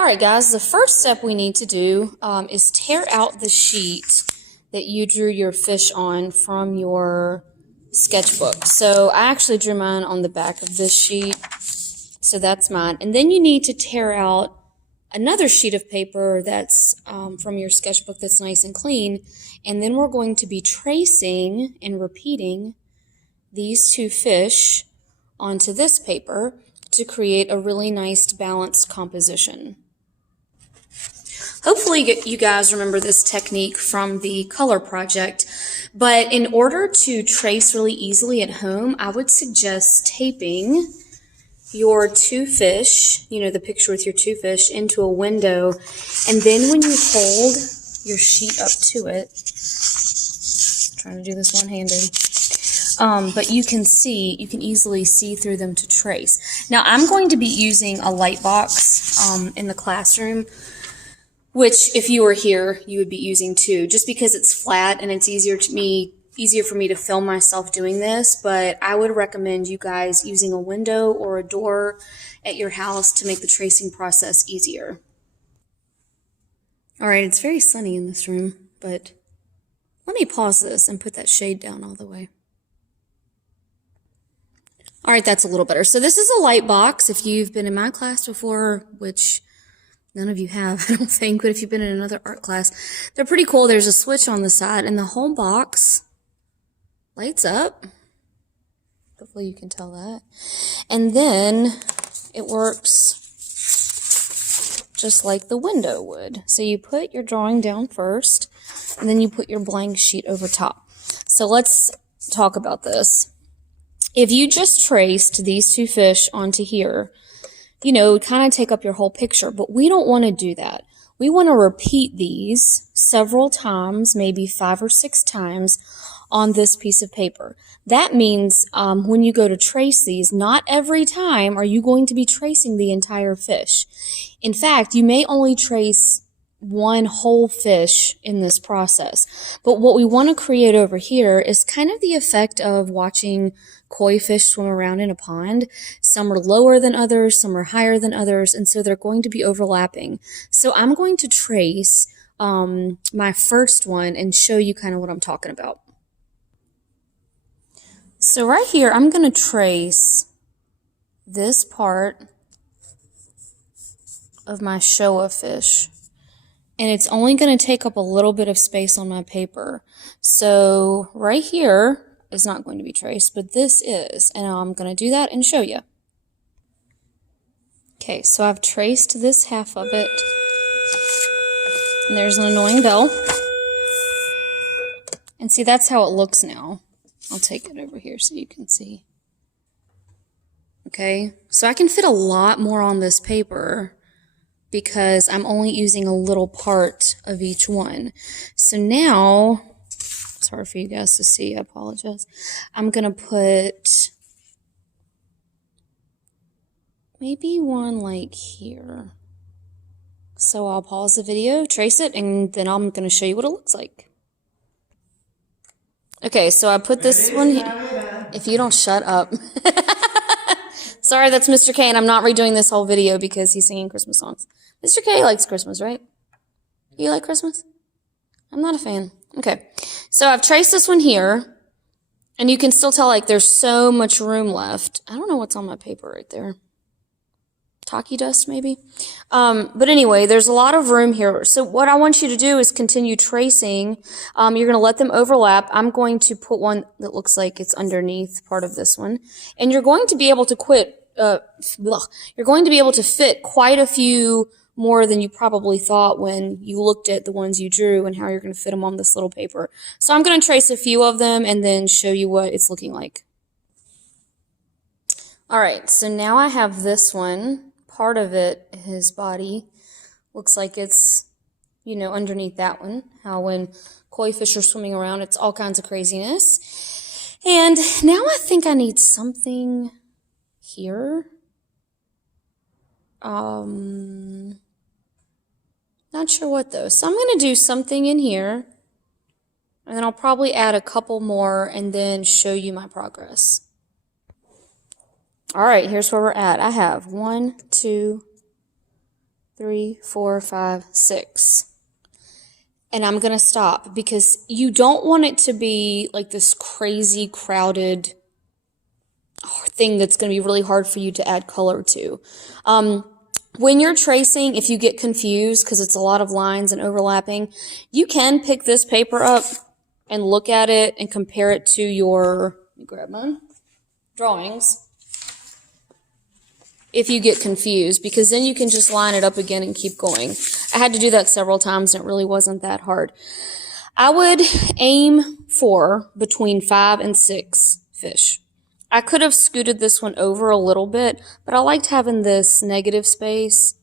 All right, guys, the first step we need to do is tear out the sheet that you drew your fish on from your sketchbook. So I actually drew mine on the back of this sheet, so that's mine. And then you need to tear out another sheet of paper that's from your sketchbook that's nice and clean, and then we're going to be tracing and repeating these two fish onto this paper to create a really nice balanced composition. Hopefully you guys remember this technique from the color project, but in order to trace really easily at home, I would suggest taping your two fish, the picture with your two fish, into a window, and then when you hold your sheet up to it, trying to do this one-handed, but you can easily see through them to trace. Now I'm going to be using a light box in the classroom, which if you were here, you would be using too, just because it's flat and it's easier for me to film myself doing this, but I would recommend you guys using a window or a door at your house to make the tracing process easier. All right, it's very sunny in this room, but let me pause this and put that shade down all the way. All right, that's a little better. So this is a light box. If you've been in my class before, which none of you have, I don't think, but if you've been in another art class, they're pretty cool. There's a switch on the side, and the whole box lights up. Hopefully you can tell that. And then it works just like the window would. So you put your drawing down first, and then you put your blank sheet over top. So let's talk about this. If you just traced these two fish onto here, it would kind of take up your whole picture, but we don't want to do that. We want to repeat these several times, maybe 5 or 6 times on this piece of paper. That means when you go to trace these, not every time are you going to be tracing the entire fish. In fact, you may only trace one whole fish in this process. But what we want to create over here is kind of the effect of watching koi fish swim around in a pond. Some are lower than others, some are higher than others, and so they're going to be overlapping. So I'm going to trace my first one and show you kind of what I'm talking about. So right here, I'm going to trace this part of my Showa fish. And it's only going to take up a little bit of space on my paper. So right here is not going to be traced, but this is. And I'm going to do that and show you. Okay, so I've traced this half of it. And there's an annoying bell. And see, that's how it looks now. I'll take it over here so you can see. Okay, so I can fit a lot more on this paper because I'm only using a little part of each one. So now, it's hard for you guys to see, I apologize. I'm gonna put maybe one like here. So I'll pause the video, trace it, and then I'm gonna show you what it looks like. Okay, so I put this one here. If you don't shut up. Sorry, that's Mr. K, and I'm not redoing this whole video because he's singing Christmas songs. Mr. K likes Christmas, right? You like Christmas? I'm not a fan. Okay, so I've traced this one here, and you can still tell like there's so much room left. I don't know what's on my paper right there. Taki dust, maybe? But anyway, there's a lot of room here. So what I want you to do is continue tracing. You're going to let them overlap. I'm going to put one that looks like it's underneath part of this one. And you're going to be able to you're going to be able to fit quite a few more than you probably thought when you looked at the ones you drew and how you're going to fit them on this little paper. So I'm going to trace a few of them and then show you what it's looking like. All right, so now I have this one. Part of it, his body, looks like it's, underneath that one. How when koi fish are swimming around, it's all kinds of craziness. And now I think I need something here. Not sure what though. So I'm going to do something in here. And then I'll probably add a couple more and then show you my progress. All right, here's where we're at. I have 1, 2, 3, 4, 5, 6. And I'm going to stop because you don't want it to be like this crazy crowded thing that's going to be really hard for you to add color to. When you're tracing, if you get confused because it's a lot of lines and overlapping, you can pick this paper up and look at it and compare it to your, let me grab mine, drawings. If you get confused, because then you can just line it up again and keep going. I had to do that several times and it really wasn't that hard. I would aim for between 5 and 6 fish. I could have scooted this one over a little bit, but I liked having this negative space.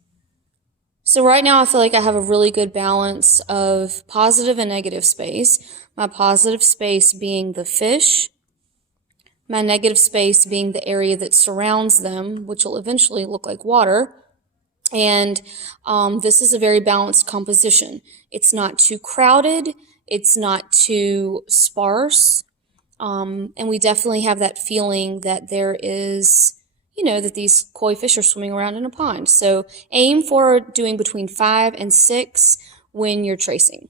So right now I feel like I have a really good balance of positive and negative space. My positive space being the fish, my negative space being the area that surrounds them, which will eventually look like water. And this is a very balanced composition. It's not too crowded. It's not too sparse. And we definitely have that feeling that there is, that these koi fish are swimming around in a pond. So aim for doing between 5 and 6 when you're tracing.